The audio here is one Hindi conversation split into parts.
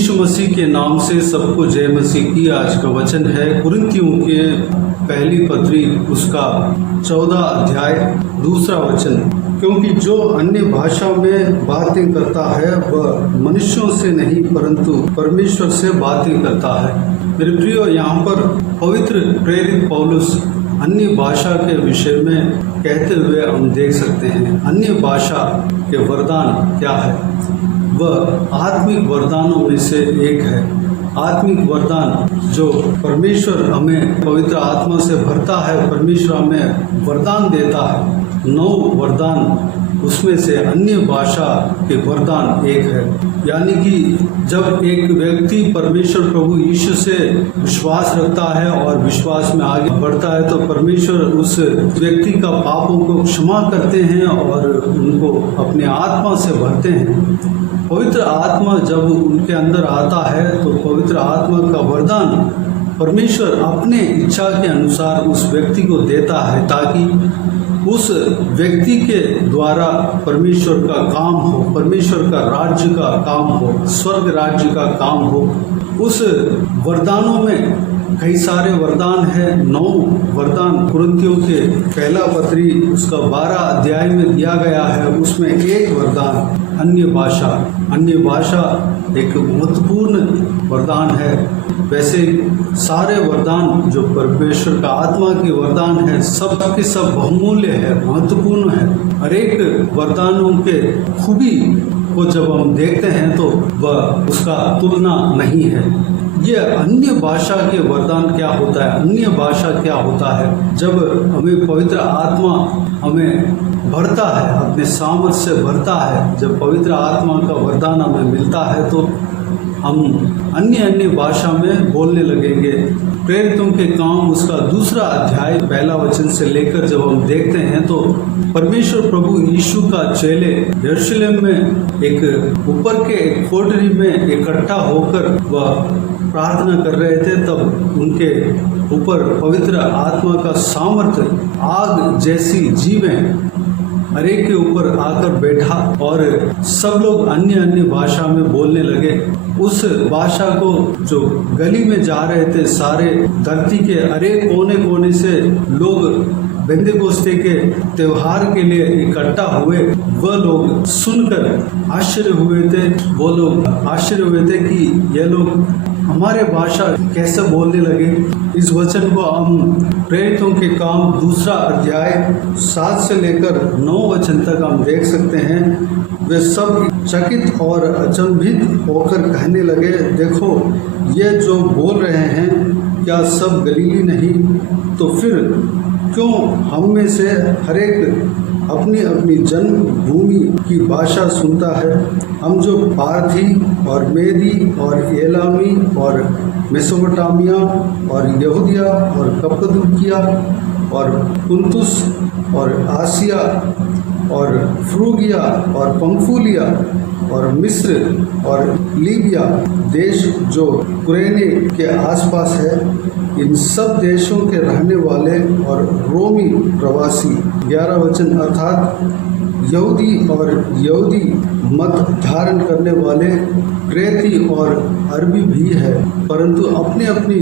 यीशु मसीह के नाम से सबको जय मसीह की। आज का वचन है कुरिन्थियों के पहली पत्री उसका 14 अध्याय 2 वचन। क्योंकि जो अन्य भाषा में बातें करता है वह मनुष्यों से नहीं परंतु परमेश्वर से बातें करता है। मेरे प्रियो, यहाँ पर पवित्र प्रेरित पौलुस अन्य भाषा के विषय में कहते हुए हम देख सकते हैं। अन्य भाषा के वरदान क्या है? वह आत्मिक वरदानों में से एक है। आत्मिक वरदान जो परमेश्वर हमें पवित्र आत्मा से भरता है, परमेश्वर हमें वरदान देता है। 9 वरदान, उसमें से अन्य भाषा के वरदान एक है। यानी कि जब एक व्यक्ति परमेश्वर प्रभु यीशु से विश्वास रखता है और विश्वास में आगे बढ़ता है तो परमेश्वर उस व्यक्ति का पापों को क्षमा करते हैं और उनको अपने आत्मा से भरते हैं। पवित्र आत्मा जब उनके अंदर आता है तो पवित्र आत्मा का वरदान परमेश्वर अपने इच्छा के अनुसार उस व्यक्ति को देता है ताकि उस व्यक्ति के द्वारा परमेश्वर का काम हो, परमेश्वर का राज्य का काम हो, स्वर्ग राज्य का काम हो। उस वरदानों में कई सारे वरदान है। 9 वरदान कुरिन्थियों के पहला पत्री उसका 12 अध्याय में दिया गया है। उसमें एक वरदान अन्य भाषा। अन्य भाषा एक महत्वपूर्ण वरदान है। वैसे सारे वरदान जो परमेश्वर का आत्मा के वरदान है सब के सब बहुमूल्य है, महत्वपूर्ण है। हर एक वरदानों के खूबी को जब हम देखते हैं तो वह उसका तुलना नहीं है। ये अन्य भाषा के वरदान क्या होता है? अन्य भाषा क्या होता है? जब हमें पवित्र आत्मा हमें भरता है, अपने सामर्थ से भरता है, जब पवित्र आत्मा का वरदान हमें मिलता है तो हम अन्य भाषा में बोलने लगेंगे। प्रेरितों के काम उसका 2 अध्याय पहला वचन से लेकर जब हम देखते हैं तो परमेश्वर प्रभु यीशु का चेले यरूशलेम में एक ऊपर के एक कोठरी में इकट्ठा होकर वह प्रार्थना कर रहे थे। तब उनके ऊपर पवित्र आत्मा का सामर्थ्य आग जैसी जीवें हर एक के ऊपर आकर बैठा और सब लोग अन्य भाषा में बोलने लगे। उस भाषा को जो गली में जा रहे थे, सारे धरती के अनेक कोने कोने से लोग बेंतेकोस्ते के त्योहार के लिए इकट्ठा हुए। वह लोग सुनकर आश्चर्य हुए थे। वो लोग आश्चर्य हुए थे कि ये लोग हमारे भाषा कैसे बोलने लगे। इस वचन को हम प्रेरितों के काम 2 अध्याय 7 से लेकर 9 वचन तक हम देख सकते हैं। वे सब चकित और अचंभित होकर कहने लगे, देखो ये जो बोल रहे हैं क्या सब गलीली नहीं? तो फिर क्यों हम में से हर एक अपनी अपनी जन्मभूमि की भाषा सुनता है? हम जो पारथी और मेदी और एलामी और मेसोपोटामिया और यहूदिया और कप्पदूकिया और पुंतुस और आसिया और फ्रूगिया और पंफूलिया और मिस्र और लीबिया देश जो कुरेने के आसपास है, इन सब देशों के रहने वाले और रोमी प्रवासी। 11 वचन अर्थात यहूदी और यहूदी मत धारण करने वाले क्रेती और अरबी भी है, परंतु अपनी अपनी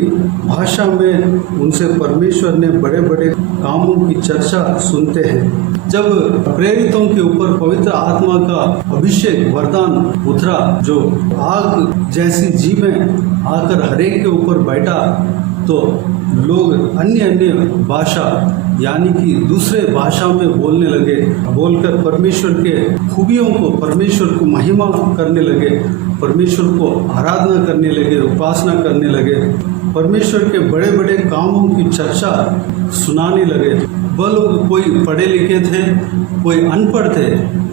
भाषा में उनसे परमेश्वर ने बड़े बड़े कामों की चर्चा सुनते हैं। जब प्रेरितों के ऊपर पवित्र आत्मा का अभिषेक वरदान उतरा, जो आग जैसी जीवें आकर हरेक के ऊपर बैठा, तो लोग अन्य भाषा यानी कि दूसरे भाषा में बोलने लगे। बोलकर परमेश्वर के खूबियों को, परमेश्वर को महिमा करने लगे, परमेश्वर को आराधना करने लगे, उपासना करने लगे, परमेश्वर के बड़े बड़े कामों की चर्चा सुनाने लगे। वह लोग कोई पढ़े लिखे थे, कोई अनपढ़ थे,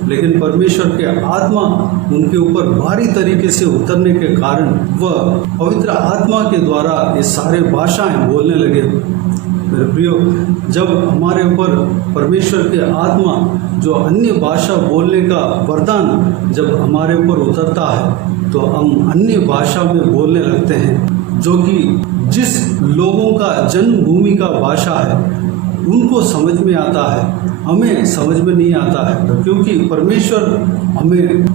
लेकिन परमेश्वर के आत्मा उनके ऊपर भारी तरीके से उतरने के कारण वह पवित्र आत्मा के द्वारा ये सारे भाषाएं बोलने लगे। मेरे प्रियो, जब हमारे ऊपर परमेश्वर के आत्मा जो अन्य भाषा बोलने का वरदान जब हमारे ऊपर उतरता है तो हम अन्य भाषा में बोलने लगते हैं, जो कि जिस लोगों का जन्मभूमि का भाषा है उनको समझ में आता है, हमें समझ में नहीं आता है, क्योंकि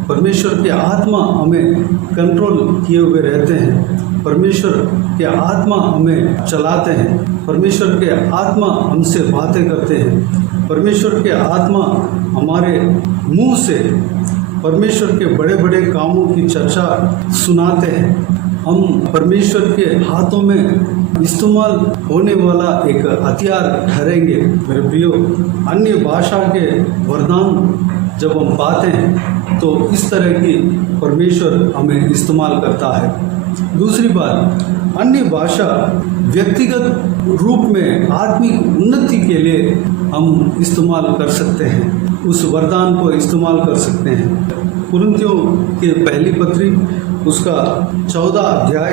परमेश्वर के आत्मा हमें कंट्रोल किए हुए रहते हैं। परमेश्वर के आत्मा हमें चलाते हैं, परमेश्वर के आत्मा हमसे बातें करते हैं, परमेश्वर के आत्मा हमारे मुंह से परमेश्वर के बड़े बड़े कामों की चर्चा सुनाते हैं। हम परमेश्वर के हाथों में इस्तेमाल होने वाला एक हथियार ठहरेंगे। मेरे प्रियो, अन्य भाषा के वरदान जब हम पाते हैं तो इस तरह की परमेश्वर हमें इस्तेमाल करता है। दूसरी बात, अन्य भाषा व्यक्तिगत रूप में आत्मिक उन्नति के लिए हम इस्तेमाल कर सकते हैं, उस वरदान को इस्तेमाल कर सकते हैं। कुरिन्थियों के पहली पत्री उसका 14 अध्याय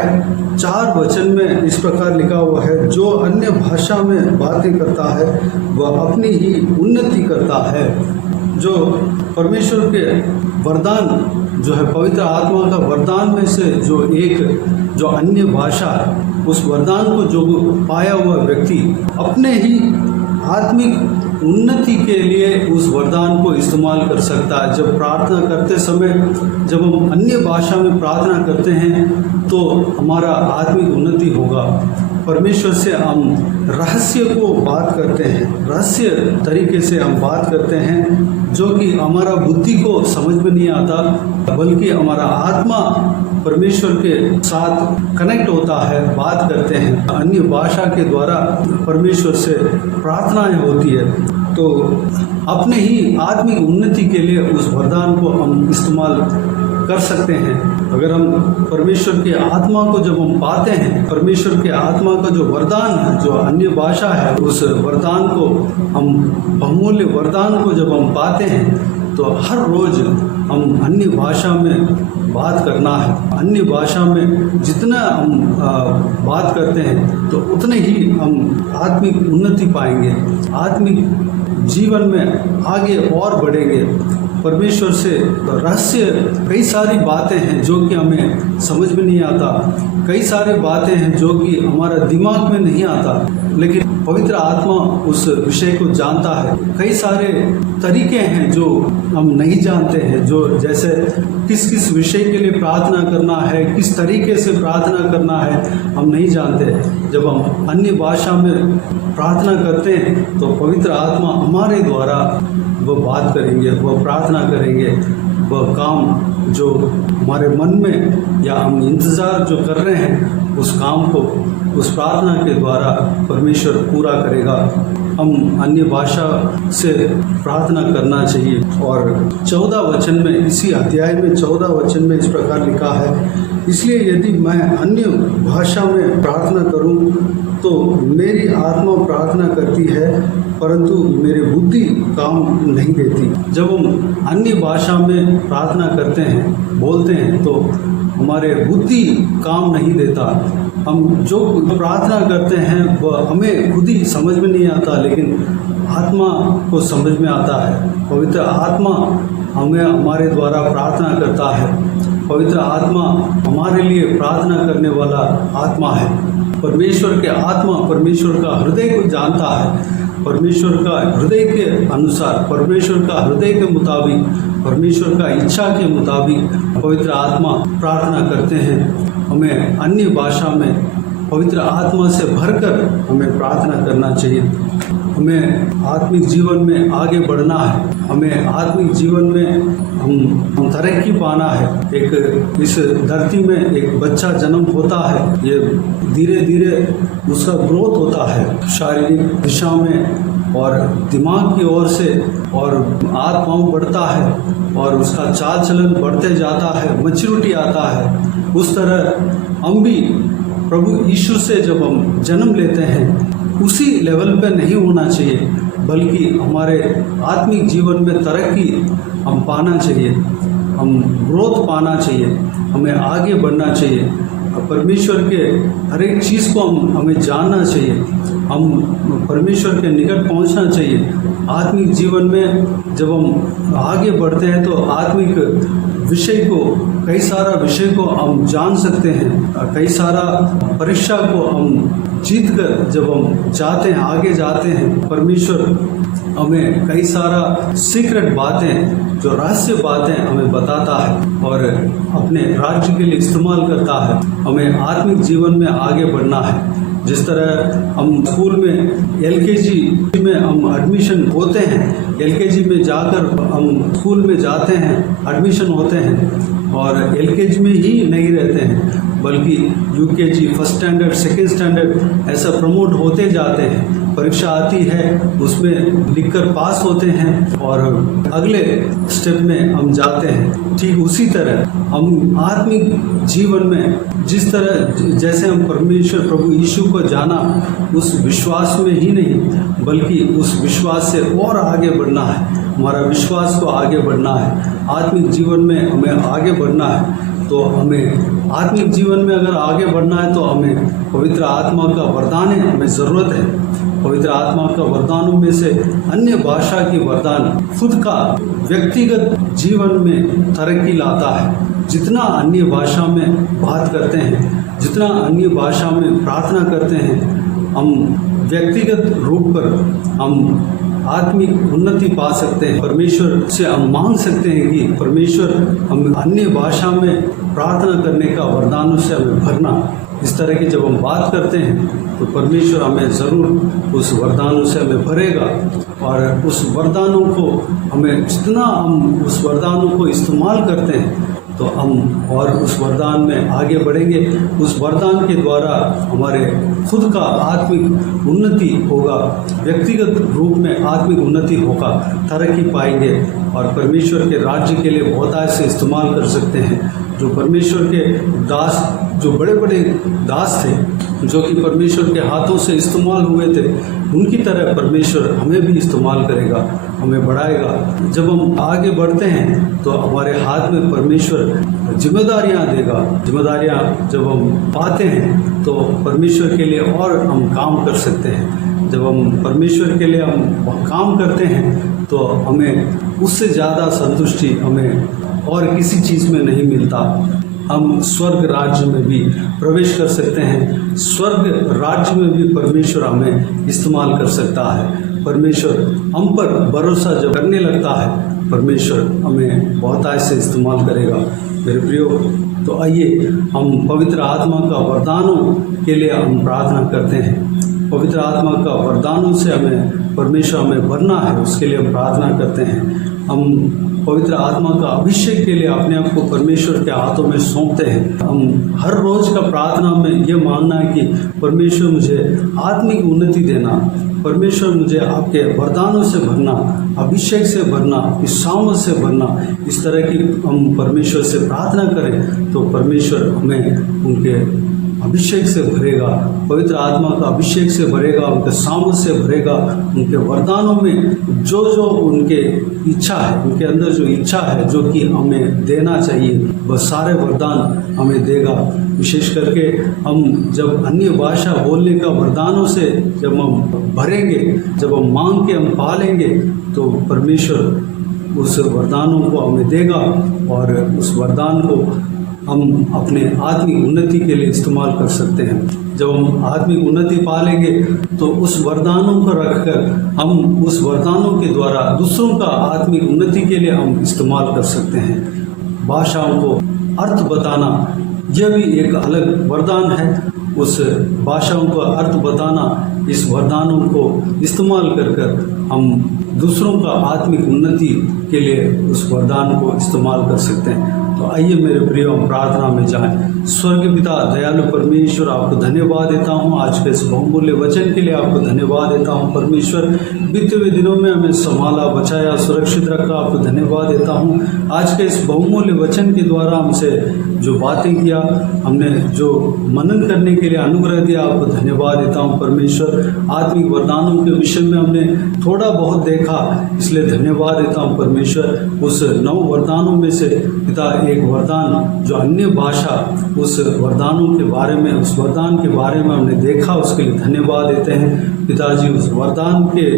4 वचन में इस प्रकार लिखा हुआ है, जो अन्य भाषा में बातें करता है वह अपनी ही उन्नति करता है। जो परमेश्वर के वरदान जो है, पवित्र आत्मा का वरदान में से जो अन्य भाषा है, उस वरदान को जो पाया हुआ व्यक्ति अपने ही आत्मिक उन्नति के लिए उस वरदान को इस्तेमाल कर सकता है। जब प्रार्थना करते समय जब हम अन्य भाषा में प्रार्थना करते हैं तो हमारा आत्मिक उन्नति होगा। परमेश्वर से हम रहस्य को बात करते हैं, रहस्य तरीके से हम बात करते हैं, जो कि हमारा बुद्धि को समझ में नहीं आता, बल्कि हमारा आत्मा परमेश्वर के साथ कनेक्ट होता है, बात करते हैं। अन्य भाषा के द्वारा परमेश्वर से प्रार्थनाएं होती है। तो अपने ही आत्मिक उन्नति के लिए उस वरदान को हम इस्तेमाल कर सकते हैं। अगर हम परमेश्वर की आत्मा को जब हम पाते हैं, परमेश्वर के आत्मा का जो वरदान है, जो अन्य भाषा है, उस वरदान को हम बहुमूल्य वरदान को जब हम पाते हैं तो हर रोज हम अन्य भाषा में बात करना है। अन्य भाषा में जितना हम बात करते हैं तो उतने ही हम आत्मिक उन्नति पाएंगे, आत्मिक जीवन में आगे और बढ़ेंगे। परमेश्वर से रहस्य कई सारी बातें हैं जो कि हमें समझ में नहीं आता, कई सारी बातें हैं जो कि हमारा दिमाग में नहीं आता, लेकिन पवित्र आत्मा उस विषय को जानता है। कई सारे तरीके हैं जो हम नहीं जानते हैं, जो जैसे किस किस विषय के लिए प्रार्थना करना है, किस तरीके से प्रार्थना करना है, हम नहीं जानते। जब हम अन्य भाषा में प्रार्थना करते हैं तो पवित्र आत्मा हमारे द्वारा वह बात करेंगे, वह प्रार्थना करेंगे, वह काम जो हमारे मन में या हम इंतज़ार जो कर रहे हैं उस काम को उस प्रार्थना के द्वारा परमेश्वर पूरा करेगा। हम अन्य भाषा से प्रार्थना करना चाहिए। और 14 वचन में, इसी अध्याय में 14 वचन में इस प्रकार लिखा है, इसलिए यदि मैं अन्य भाषा में प्रार्थना करूं तो मेरी आत्मा प्रार्थना करती है परंतु मेरी बुद्धि काम नहीं देती। जब हम अन्य भाषा में प्रार्थना करते हैं, बोलते हैं, तो हमारे बुद्धि काम नहीं देता। हम जो प्रार्थना करते हैं वह हमें खुद ही समझ में नहीं आता, लेकिन आत्मा को समझ में आता है। पवित्र आत्मा हमें हमारे द्वारा प्रार्थना करता है। पवित्र आत्मा हमारे लिए प्रार्थना करने वाला आत्मा है। परमेश्वर के आत्मा परमेश्वर का हृदय को जानता है। परमेश्वर का हृदय के अनुसार, परमेश्वर का हृदय के मुताबिक, परमेश्वर का इच्छा के मुताबिक पवित्र आत्मा प्रार्थना करते हैं। हमें अन्य भाषा में पवित्र आत्मा से भरकर हमें प्रार्थना करना चाहिए। हमें आत्मिक जीवन में आगे बढ़ना है, हमें आत्मिक जीवन में हम तरक्की पाना है। एक इस धरती में एक बच्चा जन्म होता है, ये धीरे धीरे उसका ग्रोथ होता है शारीरिक दिशा में और दिमाग की ओर से, और हाथ पाँव बढ़ता है और उसका चाल चलन बढ़ते जाता है, मैच्योरिटी आता है। उस तरह हम भी प्रभु यीशु से जब हम जन्म लेते हैं उसी लेवल पे नहीं होना चाहिए, बल्कि हमारे आत्मिक जीवन में तरक्की हम पाना चाहिए, हम ग्रोथ पाना चाहिए, हमें आगे बढ़ना चाहिए। परमेश्वर के हर एक चीज़ को हमें जानना चाहिए, हम परमेश्वर के निकट पहुंचना चाहिए। आत्मिक जीवन में जब हम आगे बढ़ते हैं तो आत्मिक विषय को कई सारा विषय को हम जान सकते हैं, कई सारा परीक्षा को हम जीत कर जब हम जाते हैं, आगे जाते हैं, परमेश्वर हमें कई सारा सीक्रेट बातें, जो रहस्य बातें हमें बताता है और अपने राज्य के लिए इस्तेमाल करता है। हमें आत्मिक जीवन में आगे बढ़ना है। जिस तरह हम स्कूल में एलकेजी में हम एडमिशन होते हैं, एलकेजी में जाकर हम स्कूल में जाते हैं, एडमिशन होते हैं और एलकेजी में ही नहीं रहते हैं, बल्कि UKG, first standard, second standard ऐसा प्रमोट होते जाते हैं। परीक्षा आती है, उसमें लिखकर पास होते हैं और अगले स्टेप में हम जाते हैं। ठीक उसी तरह हम आत्मिक जीवन में जिस तरह जैसे हम परमेश्वर प्रभु यीशु को जाना, उस विश्वास में ही नहीं बल्कि उस विश्वास से और आगे बढ़ना है। हमारा विश्वास को आगे बढ़ना है, आत्मिक जीवन में हमें आगे बढ़ना है। तो हमें आत्मिक जीवन में अगर आगे बढ़ना है तो हमें पवित्र आत्मा का वरदान है, हमें ज़रूरत है। पवित्र आत्मा का वरदानों में से अन्य भाषा की वरदान खुद का व्यक्तिगत जीवन में तरक्की लाता है। जितना अन्य भाषा में बात करते हैं, जितना अन्य भाषा में प्रार्थना करते हैं, हम व्यक्तिगत रूप पर हम आत्मिक उन्नति पा सकते हैं। परमेश्वर से हम मांग सकते हैं कि परमेश्वर हम अन्य भाषा में प्रार्थना करने का वरदानों से हमें भरना। इस तरह की जब हम बात करते हैं तो परमेश्वर हमें ज़रूर उस वरदानों से हमें भरेगा और उस वरदानों को हमें जितना हम उस वरदानों को इस्तेमाल करते हैं तो हम और उस वरदान में आगे बढ़ेंगे। उस वरदान के द्वारा हमारे खुद का आत्मिक उन्नति होगा, व्यक्तिगत रूप में आत्मिक उन्नति होगा, तरक्की पाएंगे और परमेश्वर के राज्य के लिए बहुतायत से इस्तेमाल कर सकते हैं। जो परमेश्वर के दास, जो बड़े बड़े दास थे, जो कि परमेश्वर के हाथों से इस्तेमाल हुए थे, उनकी तरह परमेश्वर हमें भी इस्तेमाल करेगा, हमें बढ़ाएगा। जब हम आगे बढ़ते हैं तो हमारे हाथ में परमेश्वर जिम्मेदारियां देगा। जिम्मेदारियां जब हम पाते हैं तो परमेश्वर के लिए और हम काम कर सकते हैं। जब हम परमेश्वर के लिए हम काम करते हैं तो हमें उससे ज़्यादा संतुष्टि हमें और किसी चीज़ में नहीं मिलता। हम स्वर्ग राज्य में भी प्रवेश कर सकते हैं। स्वर्ग राज्य में भी परमेश्वर हमें इस्तेमाल कर सकता है। परमेश्वर हम पर भरोसा जब करने लगता है, परमेश्वर हमें बहुतायत से इस्तेमाल करेगा। मेरे प्रियो, तो आइए हम पवित्र आत्मा का वरदानों के लिए हम प्रार्थना करते हैं। पवित्र आत्मा का वरदानों से हमें परमेश्वर हमें भरना है, उसके लिए हम प्रार्थना करते हैं। हम पवित्र आत्मा का अभिषेक के लिए अपने आप को परमेश्वर के हाथों में सौंपते हैं। हम हर रोज का प्रार्थना में ये मांगना है कि परमेश्वर मुझे आत्मिक उन्नति देना, परमेश्वर मुझे आपके वरदानों से भरना, अभिषेक से भरना, इस सामर्थ से भरना। इस तरह की हम परमेश्वर से प्रार्थना करें तो परमेश्वर हमें उनके अभिषेक से भरेगा, पवित्र आत्मा का अभिषेक से भरेगा, उनके सामर्थ से भरेगा। उनके वरदानों में जो जो उनके इच्छा है, उनके अंदर जो इच्छा है, जो कि हमें देना चाहिए, वह सारे वरदान हमें देगा। विशेष करके हम जब अन्य भाषा बोलने का वरदानों से जब हम भरेंगे, जब हम मांग के हम पालेंगे तो परमेश्वर उस वरदानों को हमें देगा और उस वरदान को हम अपने आत्मिक उन्नति के लिए इस्तेमाल कर सकते हैं। जब हम आत्मिक उन्नति पालेंगे तो उस वरदानों को रखकर हम उस वरदानों के द्वारा दूसरों का आत्मिक उन्नति के लिए हम इस्तेमाल कर सकते हैं। भाषाओं को अर्थ बताना, यह भी एक अलग वरदान है। उस भाषाओं का अर्थ बताना, इस वरदानों को इस्तेमाल कर हम दूसरों का आत्मिक उन्नति के लिए उस वरदान को इस्तेमाल कर सकते हैं। तो आइए मेरे प्रियो, हम प्रार्थना में जाएं। स्वर्ग पिता दयालु परमेश्वर, आपको धन्यवाद देता हूँ आज के इस बहुमूल्य वचन के लिए। आपको धन्यवाद देता हूँ परमेश्वर, बीते हुए दिनों में हमें संभाला, बचाया, सुरक्षित रखा। आपको धन्यवाद देता हूँ आज के इस बहुमूल्य वचन के द्वारा हमसे जो बातें किया, हमने जो मनन करने के लिए अनुग्रह दिया, आपको धन्यवाद देता हूँ परमेश्वर। आत्मिक वरदानों के विषय में हमने थोड़ा बहुत देखा, इसलिए धन्यवाद देता हूँ परमेश्वर। उस 9 वरदानों में से पिता एक वरदान जो अन्य भाषा, उस वरदानों के बारे में, उस वरदान के बारे में हमने देखा, उसके लिए धन्यवाद देते हैं पिताजी। उस वरदान के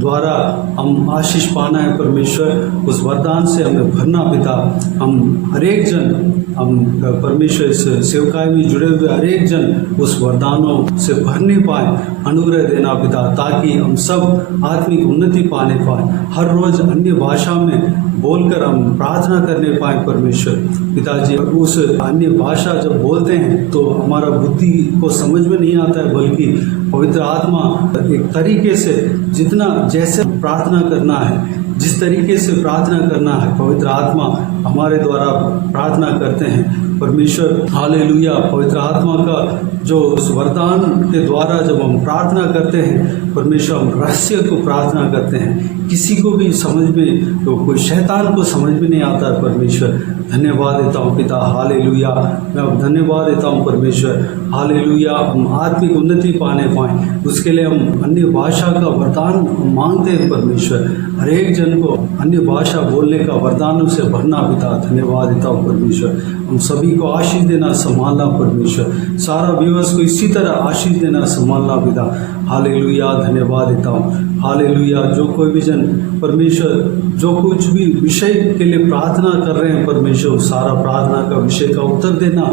द्वारा हम आशीष पाना है परमेश्वर, उस वरदान से हमें भरना पिता। हम हर एक जन हम परमेश्वर इस सेवकाई में जुड़े हुए हर एक जन उस वरदानों से भरने पाए, अनुग्रह देना पिता, ताकि हम सब आत्मिक उन्नति पाने पाए, हर रोज अन्य भाषा में बोलकर हम प्रार्थना करने पाए परमेश्वर पिताजी। उस अन्य भाषा जब बोलते हैं तो हमारा बुद्धि को समझ में नहीं आता है, बल्कि पवित्र आत्मा एक तरीके से जितना जैसे प्रार्थना करना है, जिस तरीके से प्रार्थना करना है, पवित्र आत्मा हमारे द्वारा प्रार्थना करते हैं परमेश्वर। हालेलुया। पवित्र आत्मा का जो उस वरदान के द्वारा जब हम प्रार्थना करते हैं परमेश्वर, हम रहस्य को प्रार्थना करते हैं, किसी को भी समझ में, तो कोई शैतान को समझ में नहीं आता है परमेश्वर। धन्यवाद देता हूँ पिता, हालेलुया। मैं अब धन्यवाद देता हूँ परमेश्वर, हालेलुया। हम आत्मिक उन्नति पाने पाएँ, उसके लिए हम अन्य भाषा का वरदान मांगते हैं परमेश्वर। हर एक जन को अन्य भाषा बोलने का वरदानों से भरना पिता, धन्यवाद देता हूँ परमेश्वर। हम सभी को आशीष देना, संभालना परमेश्वर, सारा व्यूअर्स को इसी तरह आशीष देना, संभालना पिता, हालेलुया। धन्यवाद देता हूँ, हालेलुया। जो कोई भी जन परमेश्वर जो कुछ भी विषय के लिए प्रार्थना कर रहे हैं परमेश्वर, सारा प्रार्थना का विषय का उत्तर देना,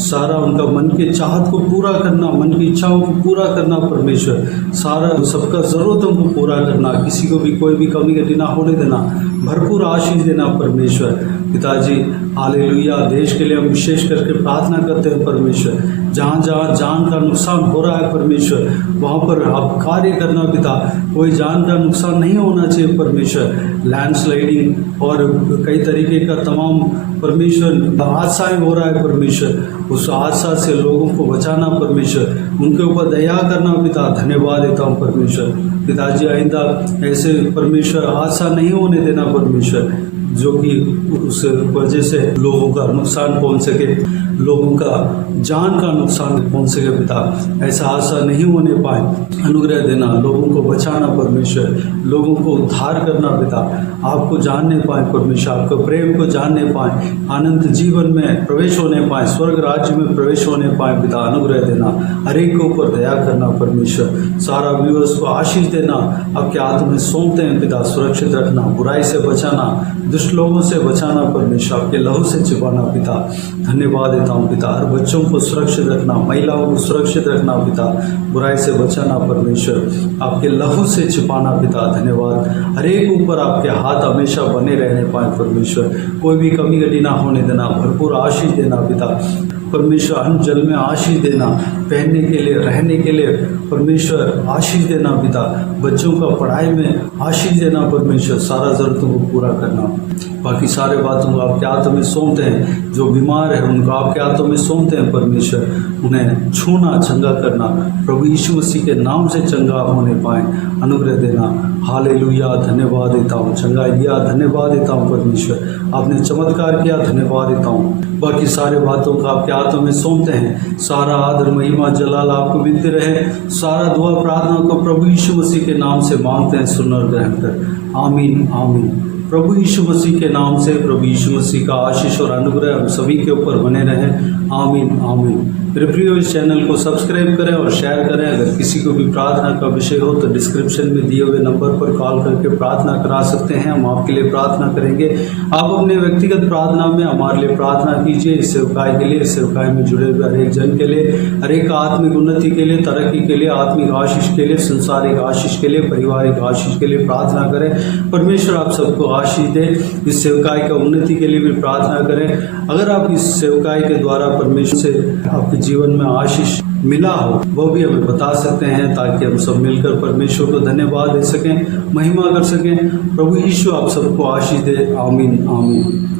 सारा उनका मन के चाहत को पूरा करना, मन की इच्छाओं को पूरा करना परमेश्वर, सारा सबका ज़रूरतों को पूरा करना, किसी को भी कोई भी कमी घटी ना होने देना, भरपूर आशीष देना परमेश्वर पिताजी, हालेलुया। देश के लिए हम विशेष करके प्रार्थना करते हैं परमेश्वर, जहाँ जहाँ जान का नुकसान हो रहा है परमेश्वर, वहाँ पर आप कार्य करना पिता, कोई जान का नुकसान नहीं होना चाहिए परमेश्वर। लैंडस्लाइडिंग और कई तरीके का तमाम परमेश्वर हादसाएँ हो रहा है परमेश्वर, उस हादसा से लोगों को बचाना परमेश्वर, उनके ऊपर दया करना पिता, धन्यवाद देता हूँ परमेश्वर पिताजी। आइंदा ऐसे परमेश्वर हादसा नहीं होने देना परमेश्वर, जो कि उस वजह से लोगों का नुकसान पहुंच सके, लोगों का जान का नुकसान पहुंच सके पिता, ऐसा हादसा नहीं होने पाए, अनुग्रह देना, लोगों को बचाना परमेश्वर, लोगों को उद्धार करना पिता, आपको जानने पाए परमेश्वर, आपके प्रेम को जानने पाए, आनंद जीवन में प्रवेश होने पाए, स्वर्ग राज्य में प्रवेश होने पाए पिता, अनुग्रह देना, हर एक के ऊपर दया करना परमेश्वर, सारा व्यूअर्स को आशीष देना, आपके हाथ में सौंपते हैं पिता, सुरक्षित रखना, बुराई से बचाना, दुष्ट लोगों से बचाना परमेश्वर, आपके लहू से छिपाना पिता, धन्यवाद देता हूँ पिता। हर बच्चों को सुरक्षित रखना, महिलाओं को सुरक्षित रखना पिता, बुराई से बचाना परमेश्वर, आपके लहू से छिपाना पिता, धन्यवाद। हर एक ऊपर आपके हाथ हमेशा बने रहने पाए परमेश्वर, कोई भी कमी घटी ना होने देना, भरपूर आशीष देना पिता परमेश्वर, अन्न जल में आशीष देना, पहनने के लिए, रहने के लिए परमेश्वर आशीष देना पिता, बच्चों का पढ़ाई में आशीष देना परमेश्वर, सारा ज़रूरतों को पूरा करना। बाकी सारे बातों को आपके हाथों में सौंपते हैं, जो बीमार है उनको आपके हाथों में सौंपते हैं परमेश्वर, उन्हें छूना, चंगा करना, प्रभु यीशु मसीह के नाम से चंगा होने पाए, अनुग्रह देना, हालेलुया। धन्यवाद देता हूँ, चंगा दिया, धन्यवाद देता हूँ परमेश्वर, आपने चमत्कार किया, धन्यवाद देता हूँ। बाकी सारे बातों को आपके हाथों में सौंपते हैं, सारा आदर, महिमा, जलाल आपको मिलते रहे, सारा दुआ प्रार्थना को प्रभु यीशु मसीह के नाम से मांगते हैं, सुन और ग्रहण कर, आमीन आमीन। प्रभु यीशु मसीह के नाम से, प्रभु यीशु मसीह का आशीष और अनुग्रह हम सभी के ऊपर बने रहे, आमीन आमीन। मेरे प्रियो, इस चैनल को सब्सक्राइब करें और शेयर करें। अगर किसी को भी प्रार्थना का विषय हो तो डिस्क्रिप्शन में दिए हुए नंबर पर कॉल करके प्रार्थना करा सकते हैं, हम आपके लिए प्रार्थना करेंगे। आप अपने व्यक्तिगत प्रार्थना में हमारे लिए प्रार्थना कीजिए, इस सेवकाई के लिए, इस सेवकाई में जुड़े हुए हर एक जन के लिए, हर एक आत्मिक उन्नति के लिए, तरक्की के लिए, आत्मिक आशीष के लिए, संसारिक आशीष के लिए, पारिवारिक आशीष के लिए प्रार्थना करें। परमेश्वर आप सबको आशीष दे। इस सेवकाई का उन्नति के लिए भी प्रार्थना करें। अगर आप इस सेवकाई के द्वारा परमेश्वर से आपके जीवन में आशीष मिला हो, वो भी हमें बता सकते हैं, ताकि हम सब मिलकर परमेश्वर को धन्यवाद दे सकें, महिमा कर सकें। प्रभु यीशु आप सबको आशीष दे, आमीन आमीन।